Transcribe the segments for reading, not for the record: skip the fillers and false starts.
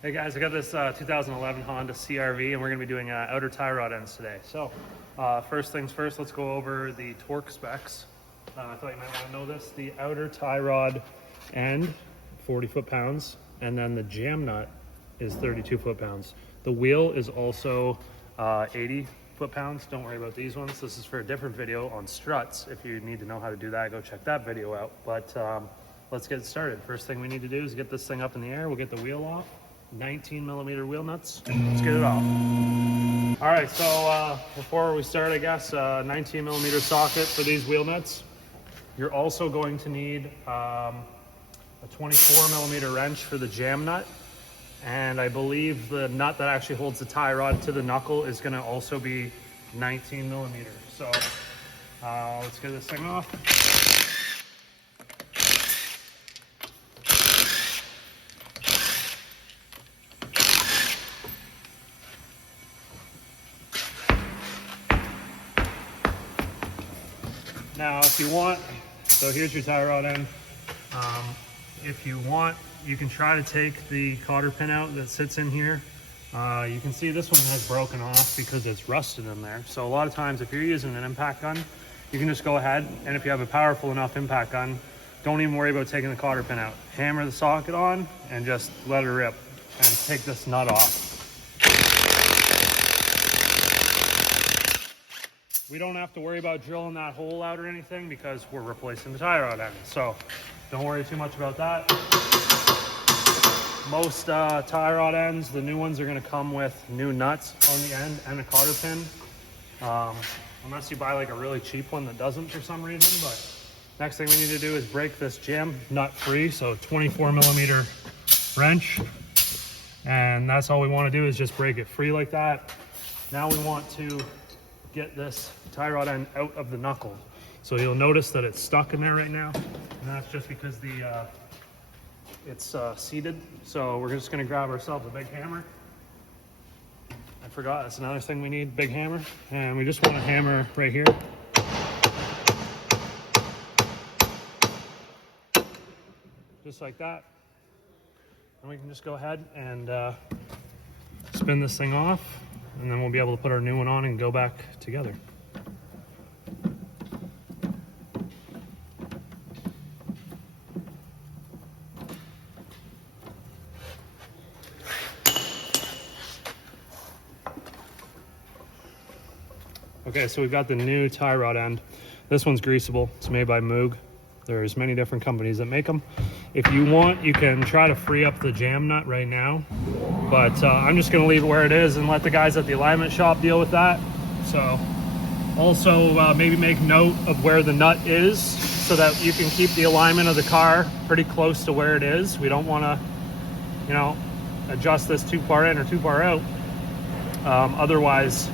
Hey guys, I got this 2011 Honda CR-V and we're going to be doing outer tie rod ends today. So first things first, let's go over the torque specs. I thought you might want to know this. The outer tie rod end, 40 foot-pounds, and then the jam nut is 32 foot-pounds. The wheel is also 80 foot-pounds. Don't worry about these ones. This is for a different video on struts. If you need to know how to do that, go check that video out. But let's get started. First thing we need to do is get this thing up in the air. We'll get the wheel off. 19 millimeter wheel nuts. Let's get it off. All right, so before we start, I guess, 19 millimeter socket for these wheel nuts. You're also going to need a 24 millimeter wrench for the jam nut. And I believe the nut that actually holds the tie rod to the knuckle is gonna also be 19 millimeters. So let's get this thing off. Now, if you want, so here's your tie rod end. If you want, you can try to take the cotter pin out that sits in here. You can see this one has broken off because it's rusted in there. So a lot of times if you're using an impact gun, you can just go ahead, and if you have a powerful enough impact gun, don't even worry about taking the cotter pin out. Hammer the socket on and just let it rip and take this nut off. We don't have to worry about drilling that hole out or anything because we're replacing the tie rod end. So don't worry too much about that. Most tie rod ends, the new ones, are going to come with new nuts on the end and a cotter pin. Unless you buy like a really cheap one that doesn't for some reason. But next thing we need to do is break this jam nut free. So 24 millimeter wrench. And that's all we want to do is just break it free like that. Now we want to get this tie rod end out of the knuckle. So you'll notice that it's stuck in there right now, and that's just because it's seated. So we're just going to grab ourselves a big hammer. I forgot, that's another thing we need, big hammer. And we just want to hammer right here. Just like that. And we can just go ahead and spin this thing off, and then we'll be able to put our new one on and go back together. Okay, so we've got the new tie rod end. This one's greasable. It's made by Moog. There's many different companies that make them. If you want, you can try to free up the jam nut right now, but I'm just gonna leave it where it is and let the guys at the alignment shop deal with that. So also maybe make note of where the nut is so that you can keep the alignment of the car pretty close to where it is. We don't wanna, adjust this too far in or too far out. Otherwise,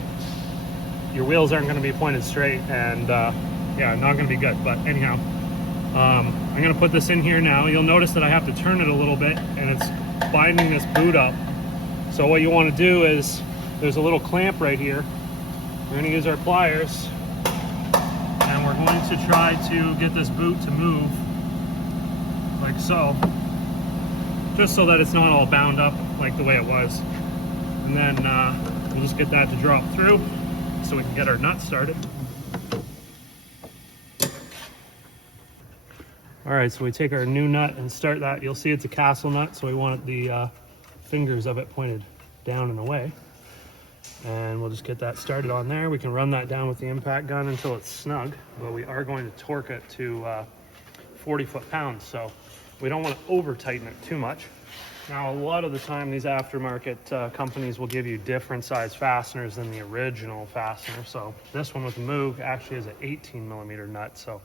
your wheels aren't gonna be pointed straight and yeah, not gonna be good. But anyhow, I'm gonna put this in here now. You'll notice that I have to turn it a little bit and it's binding this boot up. So what you wanna do is, there's a little clamp right here. We're gonna use our pliers and we're going to try to get this boot to move like so, just so that it's not all bound up like the way it was. And then we'll just get that to drop through so we can get our nut started. All right, so we take our new nut and start that. You'll see it's a castle nut, so we want the fingers of it pointed down and away. And we'll just get that started on there. We can run that down with the impact gun until it's snug, but we are going to torque it to 40 foot-pounds, so we don't want to over tighten it too much. Now, a lot of the time, these aftermarket companies will give you different size fasteners than the original fastener. So this one with the Moog actually is an 18 millimeter nut. So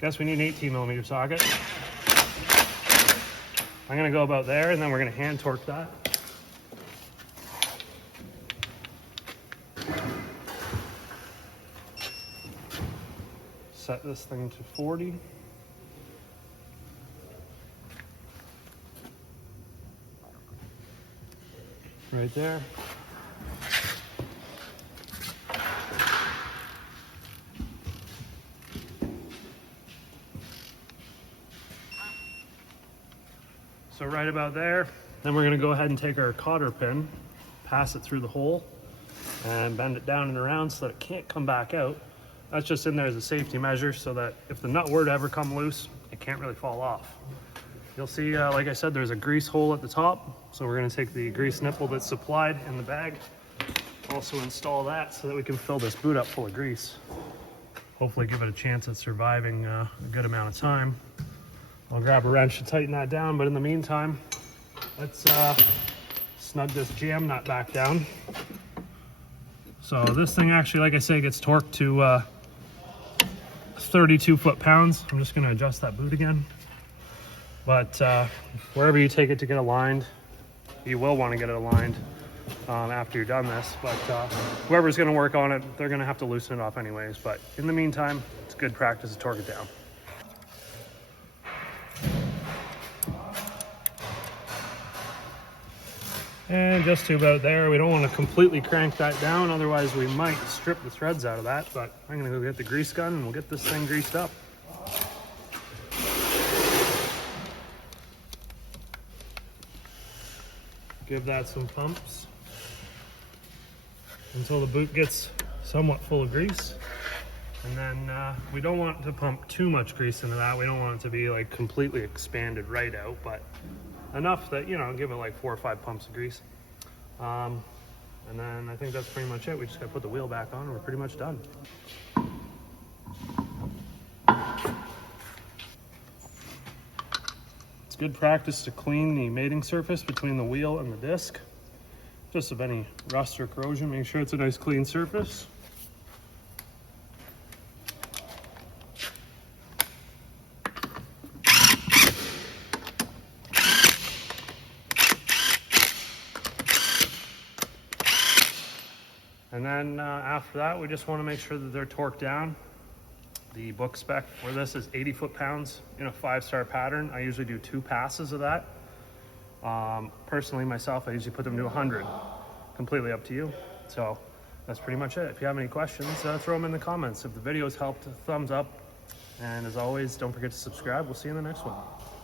guess we need an 18 millimeter socket. I'm gonna go about there and then we're gonna hand torque that. Set this thing to 40. Right there. So right about there, Then we're going to go ahead and take our cotter pin, pass it through the hole, and bend it down and around so that it can't come back out. That's just in there as a safety measure so that if the nut were to ever come loose, it can't really fall off. You'll see, like I said, there's a grease hole at the top. So we're going to take the grease nipple that's supplied in the bag, also install that so that we can fill this boot up full of grease. Hopefully give it a chance at surviving a good amount of time. I'll grab a wrench to tighten that down, but in the meantime, let's snug this jam nut back down. So this thing actually, like I say, gets torqued to 32 foot-pounds. I'm just going to adjust that boot again. But wherever you take it to get aligned, you will want to get it aligned after you're done this. But whoever's going to work on it, they're going to have to loosen it off anyways. But in the meantime, it's good practice to torque it down. And just to about there. We don't want to completely crank that down, otherwise we might strip the threads out of that. But I'm going to go get the grease gun and we'll get this thing greased up. Give that some pumps until the boot gets somewhat full of grease. And then we don't want to pump too much grease into that. We don't want it to be like completely expanded right out, but enough that, you know, give it like 4 or 5 pumps of grease. And then I think that's pretty much it. We just got to put the wheel back on and we're pretty much done. It's good practice to clean the mating surface between the wheel and the disc. Just of any rust or corrosion, make sure it's a nice clean surface. And then after that, we just want to make sure that they're torqued down. The book spec for this is 80 foot-pounds in a 5-star pattern. I usually do 2 passes of that. Personally, myself, I usually put them to 100. Completely up to you. So that's pretty much it. If you have any questions, throw them in the comments. If the video's helped, thumbs up. And as always, don't forget to subscribe. We'll see you in the next one.